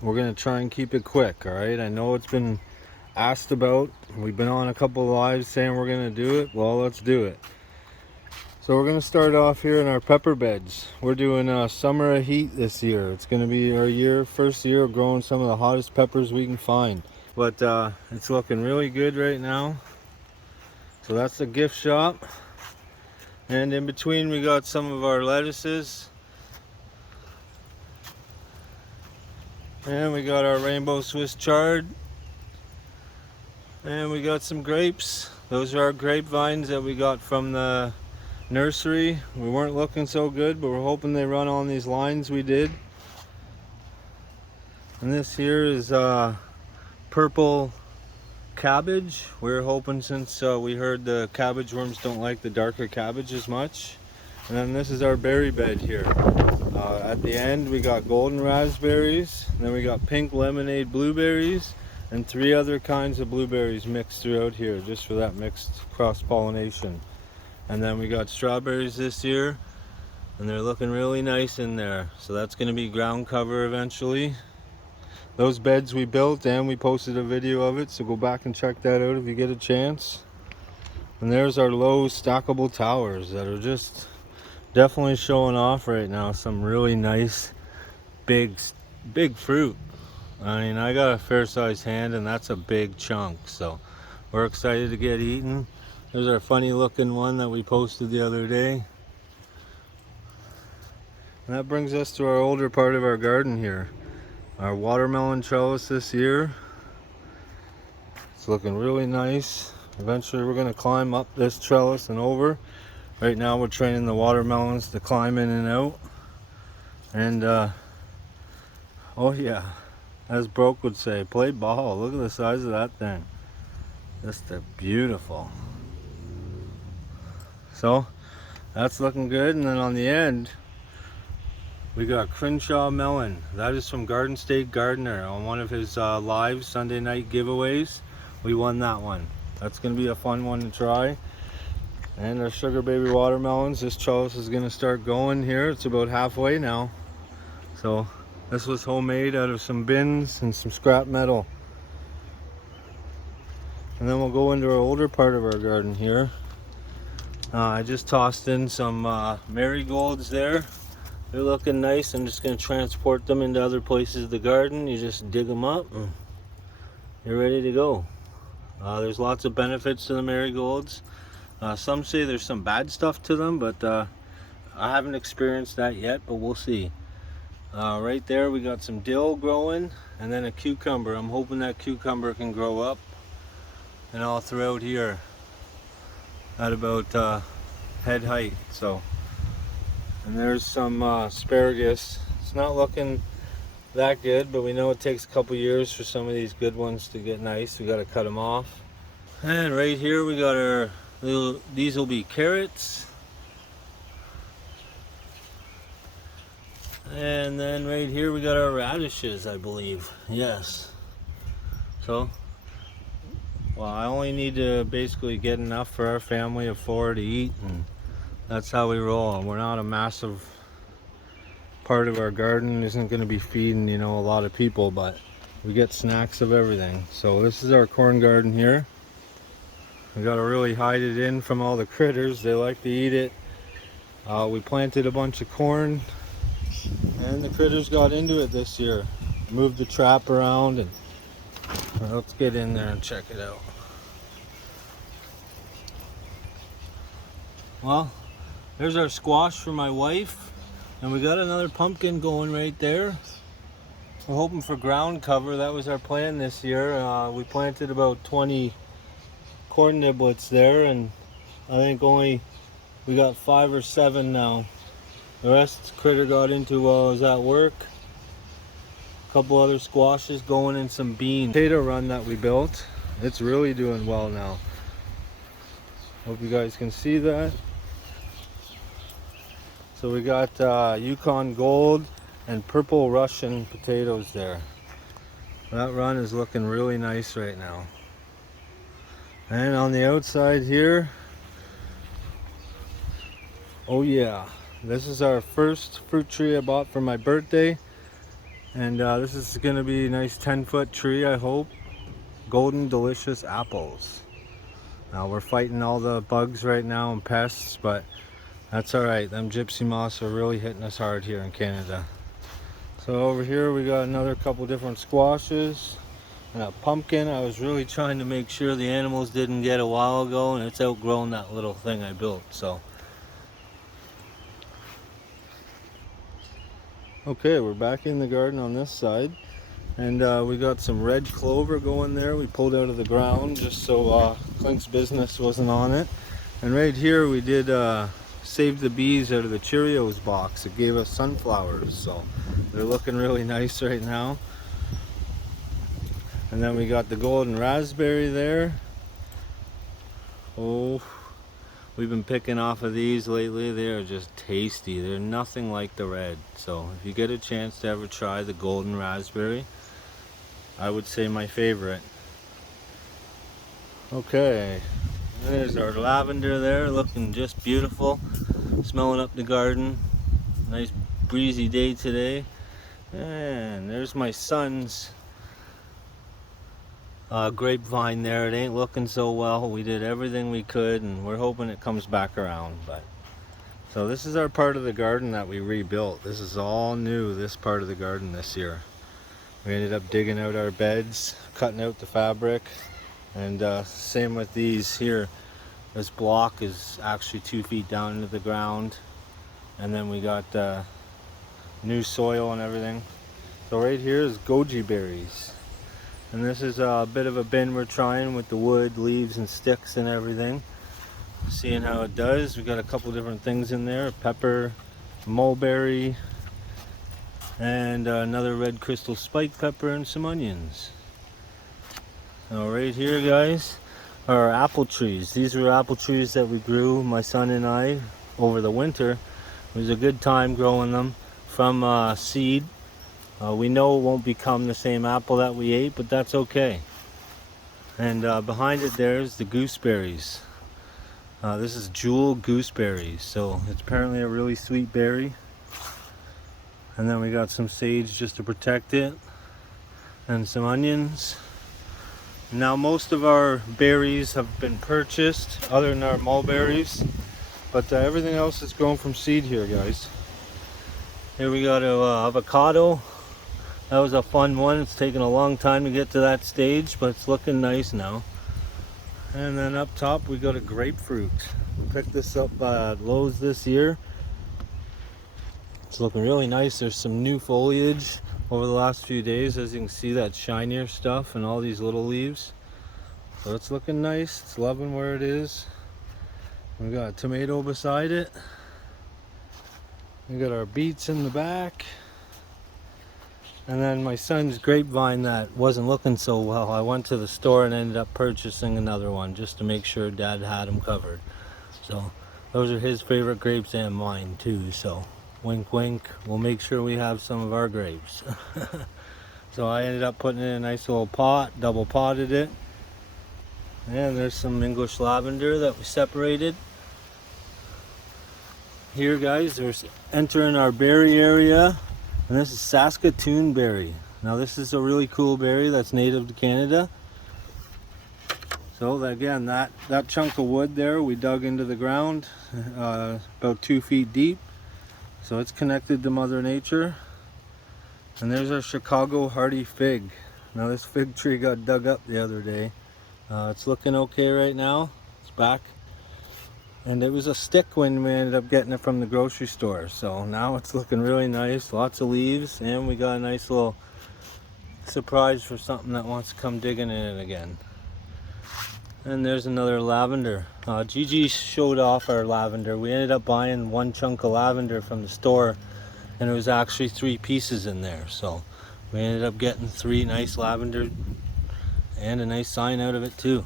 We're gonna try and keep it quick, all right? I know it's been asked about. We've been on a couple of lives saying we're gonna do it. Well, let's do it. So we're gonna start off here in our pepper beds. We're doing summer of heat this year. It's gonna be our first year of growing some of the hottest peppers we can find. But it's looking really good right now. So that's the gift shop. And in between we got some of our lettuces. And we got our rainbow Swiss chard. And we got some grapes. Those are our grapevines that we got from the nursery. We weren't looking so good, but we're hoping they run on these lines we did. And this here is purple cabbage. We're hoping, since we heard the cabbage worms don't like the darker cabbage as much. And then this is our berry bed here. At the end we got golden raspberries, and then we got pink lemonade blueberries, and 3 other kinds of blueberries mixed throughout here, just for that mixed cross-pollination. And then we got strawberries this year, and they're looking really nice in there. So that's going to be ground cover eventually. Those beds we built, and we posted a video of it, so go back and check that out if you get a chance. And there's our low stackable towers that are just definitely showing off right now. Some really nice big fruit. I mean, I got a fair sized hand, and that's a big chunk, so we're excited to get eating. There's our funny looking one that we posted the other day. And that brings us to our older part of our garden here. Our watermelon trellis this year. It's looking really nice. Eventually we're going to climb up this trellis and over. Right now we're training the watermelons to climb in and out. And oh yeah, as Broke would say, play ball. Look at the size of that thing. Just beautiful. So that's looking good. And then on the end we got Crenshaw melon. That is from Garden State Gardener. On one of his live Sunday night giveaways, we won that one. That's going to be a fun one to try. And our sugar baby watermelons. This trellis is going to start going here. It's about halfway now. So this was homemade out of some bins and some scrap metal. And then we'll go into our older part of our garden here. I just tossed in some marigolds there. They're looking nice. I'm just going to transport them into other places of the garden. You just dig them up and you're ready to go. There's lots of benefits to the marigolds. Some say there's some bad stuff to them, but I haven't experienced that yet, but we'll see. Right there we got some dill growing, and then a cucumber. I'm hoping that cucumber can grow up and all throughout here at about head height. So. And there's some asparagus. It's not looking that good, but we know it takes a couple years for some of these good ones to get nice. We got to cut them off. And right here we got our little, these will be carrots. And then right here we got our radishes, I believe. Yes. So, well, I only need to basically get enough for our family of 4 to eat, and that's how we roll. We're not a massive part of our garden. Isn't going to be feeding, you know, a lot of people, but we get snacks of everything. So this is our corn garden here. We got to really hide it in from all the critters. They like to eat it. We planted a bunch of corn, and the critters got into it this year. Moved the trap around, and let's get in there and check it out. Well, there's our squash for my wife, and we got another pumpkin going right there. We're hoping for ground cover. That was our plan this year. We planted about 20 corn niblets there, and I think we got 5 or 7 now. The rest critter got into while I was at work. A couple other squashes going, and some beans. Potato run that we built, it's really doing well now. Hope you guys can see that. So we got Yukon Gold and Purple Russian potatoes there. That run is looking really nice right now. And on the outside here, oh yeah, this is our first fruit tree I bought for my birthday. And this is going to be a nice 10-foot tree, I hope. Golden delicious apples. Now we're fighting all the bugs right now and pests, but that's alright. Them gypsy moths are really hitting us hard here in Canada. So over here we got another couple different squashes and a pumpkin. I was really trying to make sure the animals didn't get a while ago, and it's outgrown that little thing I built. So okay, we're back in the garden on this side, and we got some red clover going there. We pulled out of the ground just so Clint's business wasn't on it. And right here we did save the bees out of the Cheerios box. It gave us sunflowers, so they're looking really nice right now. And then we got the golden raspberry there. Oh, we've been picking off of these lately. They are just tasty. They're nothing like the red. So if you get a chance to ever try the golden raspberry, I would say my favorite. Okay, there's our lavender there, looking just beautiful, smelling up the garden. Nice breezy day today. And there's my son's grapevine there. It ain't looking so well. We did everything we could, and we're hoping it comes back around. But so this is our part of the garden that we rebuilt. This is all new, this part of the garden this year. We ended up digging out our beds, cutting out the fabric, and same with these here. This block is actually 2 feet down into the ground, and then we got new soil and everything. So right here is goji berries, and this is a bit of a bin we're trying with the wood, leaves and sticks and everything, seeing how it does. We got a couple different things in there: pepper, mulberry, and another red crystal spike pepper, and some onions. Now right here, guys, are apple trees. These were apple trees that we grew, my son and I, over the winter. It was a good time growing them from seed. We know it won't become the same apple that we ate, but that's okay. And behind it there's the gooseberries. This is jewel gooseberries, so it's apparently a really sweet berry. And then we got some sage just to protect it, and some onions. Now most of our berries have been purchased, other than our mulberries, but everything else is grown from seed here, guys. Here we got avocado. That was a fun one. It's taken a long time to get to that stage, but it's looking nice now. And then up top we got a grapefruit. We picked this up at Lowe's this year. It's looking really nice. There's some new foliage over the last few days. As you can see, that shinier stuff and all these little leaves. So it's looking nice. It's loving where it is. We got a tomato beside it. We got our beets in the back. And then my son's grapevine that wasn't looking so well, I went to the store and ended up purchasing another one just to make sure Dad had him covered. So those are his favorite grapes and mine too. So wink wink, we'll make sure we have some of our grapes. So I ended up putting it in a nice little pot, double potted it. And there's some English lavender that we separated. Here, guys, we're entering our berry area. And this is Saskatoon berry. Now this is a really cool berry that's native to Canada. So again, that chunk of wood there we dug into the ground about 2 feet deep. So it's connected to Mother Nature. And there's our Chicago hardy fig. Now this fig tree got dug up the other day. It's looking okay right now. It's back. And it was a stick when we ended up getting it from the grocery store. So now it's looking really nice. Lots of leaves. And we got a nice little surprise for something that wants to come digging in it again. And there's another lavender. Gigi showed off our lavender. We ended up buying one chunk of lavender from the store, and it was actually 3 pieces in there. So we ended up getting 3 nice lavender and a nice sign out of it too.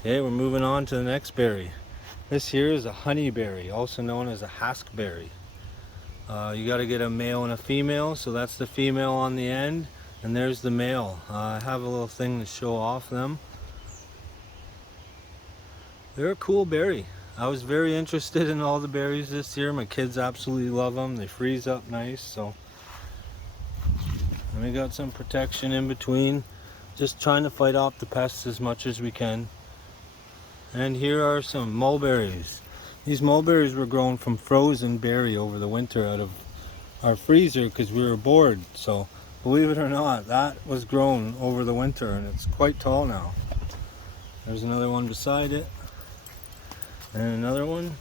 Okay, we're moving on to the next berry. This here is a honeyberry, also known as a haskberry. You got to get a male and a female, so that's the female on the end, and there's the male. I have a little thing to show off them. They're a cool berry. I was very interested in all the berries this year. My kids absolutely love them. They freeze up nice, so And we got some protection in between, just trying to fight off the pests as much as we can. And here are some mulberries. These mulberries were grown from frozen berry over the winter out of our freezer because we were bored. So believe it or not, that was grown over the winter and it's quite tall now. There's another one beside it, and another one.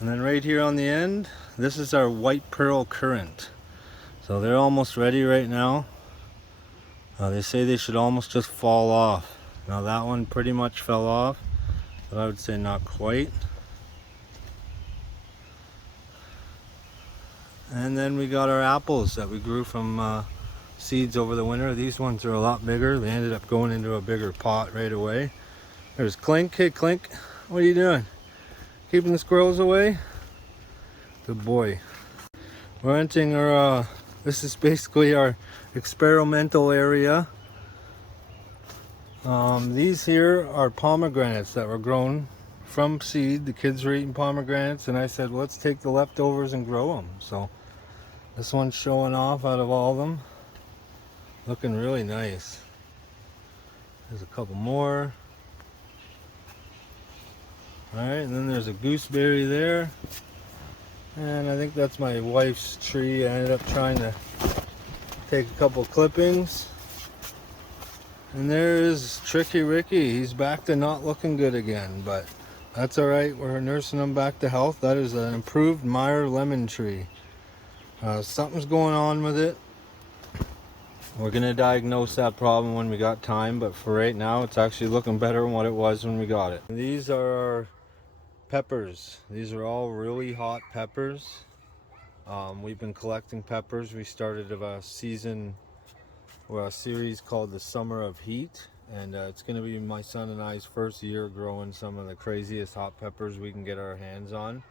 And then right here on the end, this is our white pearl currant. So they're almost ready right now. They say they should almost just fall off. Now that one pretty much fell off, but I would say not quite. And then we got our apples that we grew from seeds over the winter. These ones are a lot bigger. They ended up going into a bigger pot right away. There's Clink. Hey Clink, what are you doing? Keeping the squirrels away? Good boy. We're entering our, this is basically our experimental area. These here are pomegranates that were grown from seed. The kids were eating pomegranates and I said, well, let's take the leftovers and grow them. So this one's showing off out of all of them. Looking really nice. There's a couple more. Alright, and then there's a gooseberry there. And I think that's my wife's tree. I ended up trying to take a couple clippings. And there is Tricky Ricky. He's back to not looking good again, but that's alright. We're nursing him back to health. That is an improved Meyer lemon tree. Something's going on with it. We're going to diagnose that problem when we got time, but for right now it's actually looking better than what it was when we got it. And these are our peppers. These are all really hot peppers. We've been collecting peppers. We started a season or a series called the Summer of Heat, and it's going to be my son and I's first year growing some of the craziest hot peppers we can get our hands on.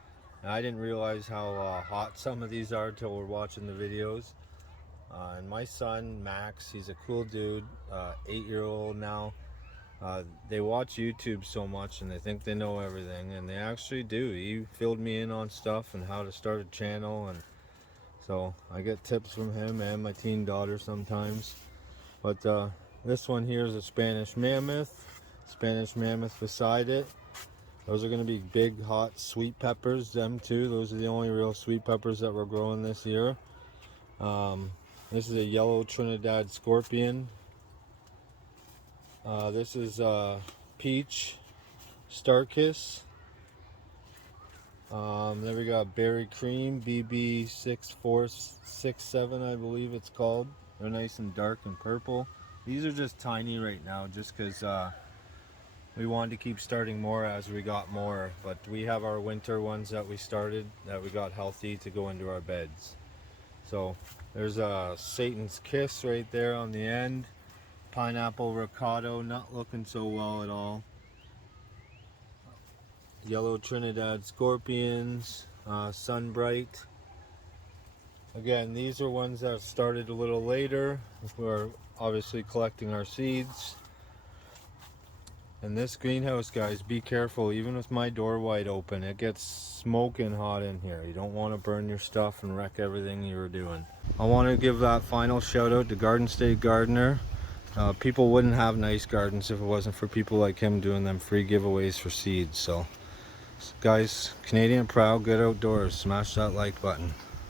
And I didn't realize how hot some of these are until we're watching the videos. And my son Max, he's a cool dude, 8-year-old now. They watch YouTube so much and they think they know everything, and they actually do. He filled me in on stuff and how to start a channel, and so I get tips from him and my teen daughter sometimes. But this one here is a Spanish mammoth beside it. Those are going to be big, hot, sweet peppers, them too. Those are the only real sweet peppers that we're growing this year. This is a yellow Trinidad scorpion. This is peach Starkiss. Then we got berry cream, BB6467, I believe it's called. They're nice and dark and purple. These are just tiny right now, just because we wanted to keep starting more as we got more. But we have our winter ones that we started, that we got healthy to go into our beds. So there's a Satan's Kiss right there on the end. Pineapple Ricotta, not looking so well at all. Yellow Trinidad Scorpions, Sunbright. Again, these are ones that started a little later. We're obviously collecting our seeds. And this greenhouse, guys, be careful. Even with my door wide open, it gets smoking hot in here. You don't want to burn your stuff and wreck everything you were doing. I want to give that final shout out to Garden State Gardener. People wouldn't have nice gardens if it wasn't for people like him doing them free giveaways for seeds. So guys, Canadian proud, good outdoors. Smash that like button.